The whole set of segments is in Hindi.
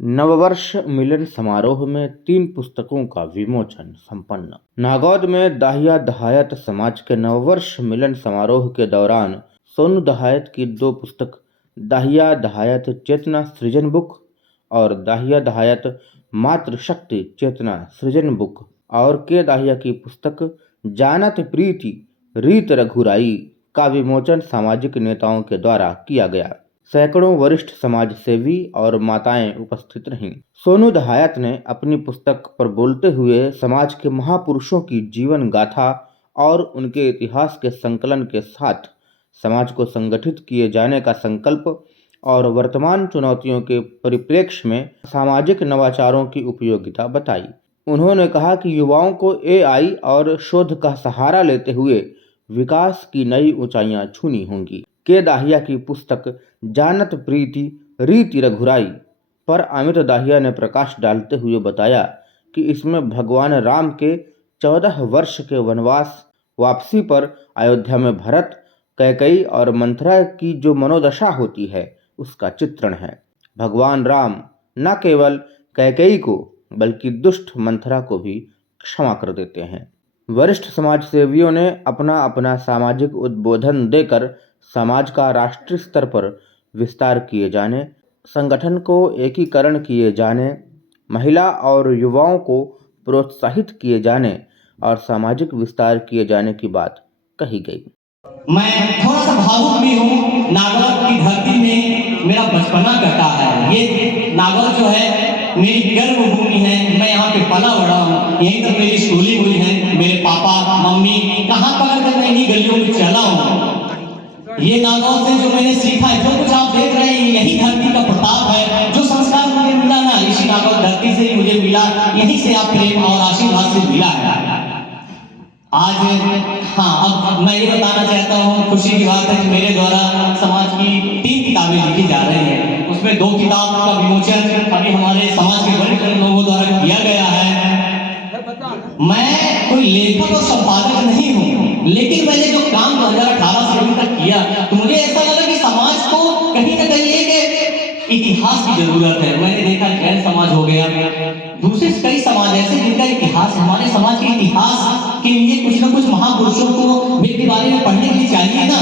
नववर्ष मिलन समारोह में 3 पुस्तकों का विमोचन संपन्न। नागौद में दाहिया दहायत समाज के नववर्ष मिलन समारोह के दौरान सोनू दहायत की 2 पुस्तक दाहिया दहायत चेतना सृजन बुक और दाहिया दहायत मातृशक्ति चेतना सृजन बुक और के दाहिया की पुस्तक जानत प्रीति रीत रघुराई का विमोचन सामाजिक नेताओं के द्वारा किया गया। सैकड़ों वरिष्ठ समाज सेवी और माताएं उपस्थित रहीं। सोनू दहायत ने अपनी पुस्तक पर बोलते हुए समाज के महापुरुषों की जीवन गाथा और उनके इतिहास के संकलन के साथ समाज को संगठित किए जाने का संकल्प और वर्तमान चुनौतियों के परिप्रेक्ष्य में सामाजिक नवाचारों की उपयोगिता बताई। उन्होंने कहा कि युवाओं को एआई और शोध का सहारा लेते हुए विकास की नई ऊंचाइयां छूनी होंगी। के दाहिया की पुस्तक जानत प्रीति रीति रघुराई पर अमित दाहिया ने प्रकाश डालते हुए बताया कि इसमें भगवान राम के 14 वर्ष के वनवास वापसी पर अयोध्या में भरत, कैकेयी और मंथरा की जो मनोदशा होती है उसका चित्रण है। भगवान राम न केवल कैकेयी को बल्कि दुष्ट मंथरा को भी क्षमा कर देते हैं। वरिष्ठ समाज सेवियों ने अपना अपना सामाजिक उद्बोधन देकर समाज का राष्ट्रीय स्तर पर विस्तार किए जाने, संगठन को एकीकरण किए जाने, महिला और युवाओं को प्रोत्साहित किए जाने और सामाजिक विस्तार किए जाने की बात कही गई। मैं थोड़ा सा भावुक भी हूँ। नागौद की धरती में मेरा बचपना कटा है। ये नागौद जो है मेरी गर्व भूमि है। मैं यहाँ पे पला बड़ा हूँ, यहीं तक मेरी स्कूलिंग हुई है। मेरे पापा मम्मी कहाँ पकड़ कर मैं इन्हीं गलियों में चला हूँ। ये नागौद से जो मैंने सीखा है, जो कुछ आप देख रहे हैं, यही धरती का प्रताप है। जो संस्कार मुझे मिला ना, इसी नागौद धरती से ही मुझे मिला। यहीं से आप प्रेम और आशीर्वाद से मिला है आज। हाँ, अब मैं ये बताना चाहता हूँ, खुशी की बात है कि मेरे द्वारा समाज की 3 किताबें लिखी जा रही हैं। उसमें 2 किताब का विमोचन अभी हमारे समाज के वरिष्ठ लोगों द्वारा किया गया है। मैं कोई लेखक और संपादक नहीं हूँ, लेकिन मैंने जो काम 2018 से अभी तक किया तो मुझे ऐसा लगा कि समाज को कहीं ना कहीं एक इतिहास की जरूरत है। मैंने देखा जैन समाज हो गया, दूसरे कई समाज ऐसे जिनका इतिहास, हमारे समाज के इतिहास के लिए कुछ ना कुछ महापुरुषों को के बारे में पढ़ने के लिए चाहिए ना।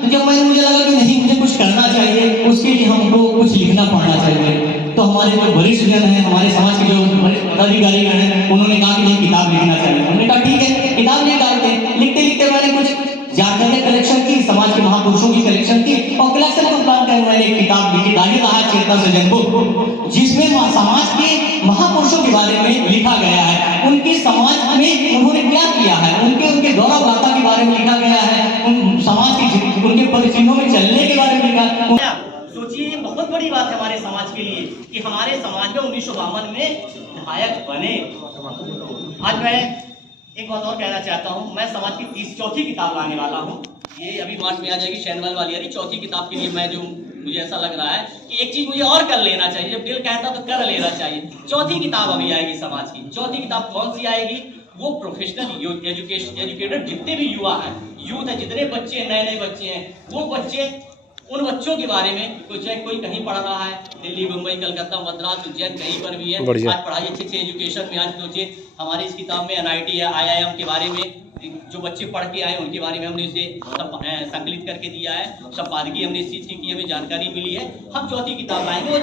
तो जब मुझे लगा कि नहीं, मुझे कुछ करना चाहिए, उसके लिए हमको कुछ लिखना पड़ना चाहिए। तो हमारे जो वरिष्ठ जन हैं, हमारे समाज के जो वरिष्ठ पदाधिकारी हैं, उन्होंने कहा कि नहीं, किताब लिखना चाहिए। हमने कहा ठीक है, किताब लिख डालते हैं। लिखते लिखते मैंने कुछ जानकारी कलेक्शन की, समाज के महापुरुषों की कलेक्शन की और कलेक्शन को प्लान कर मैंने एक किताब लिखी, दाहिया दहायत चेतना सृजन बुक, जिसमें समाज के महापुरुषों के बारे में लिखा गया है। उनकी समाज में उन्होंने क्या किया है, उनके गौरव गाथा के बारे में लिखा गया है। उन समाज के उनके परिचिनों में चलने के बारे में लिखा। सोचिए, बहुत बड़ी बात है हमारे समाज के लिए कि हमारे समाज में 1952 में दहायत बने। आज मैं एक बात और कहना चाहता हूँ, मैं समाज की 34 किताब लाने वाला हूँ। ये अभी मार्च में आ जाएगी, शैनवाल वाली यानी 4थी किताब के लिए मैं जो मुझे ऐसा लग रहा है कि एक चीज मुझे और कर लेना चाहिए। जब दिल कहता तो कर लेना चाहिए। 4थी किताब अभी आएगी समाज की। 4थी किताब कौन सी आएगी? वो प्रोफेशनल एजुकेटेड जितने भी युवा हैं, यूथ है, जितने बच्चे नए बच्चे हैं, वो बच्चे, उन बच्चों के बारे में चाहे कोई कहीं पढ़ रहा है, दिल्ली, मुंबई, कलकत्ता, मद्रास, उज्जैन, कहीं पर भी है, आज पढ़ाई अच्छे एजुकेशन में। आज सोचिए हमारी इस किताब में एनआईटी या आईआईएम के बारे में जो बच्चे पढ़ के आए उनके बारे में हमने इसे संकलित करके दिया है। संपादकीय हमने इस चीज की हमें जानकारी मिली है। हम 4थी किताब लाएंगे। वो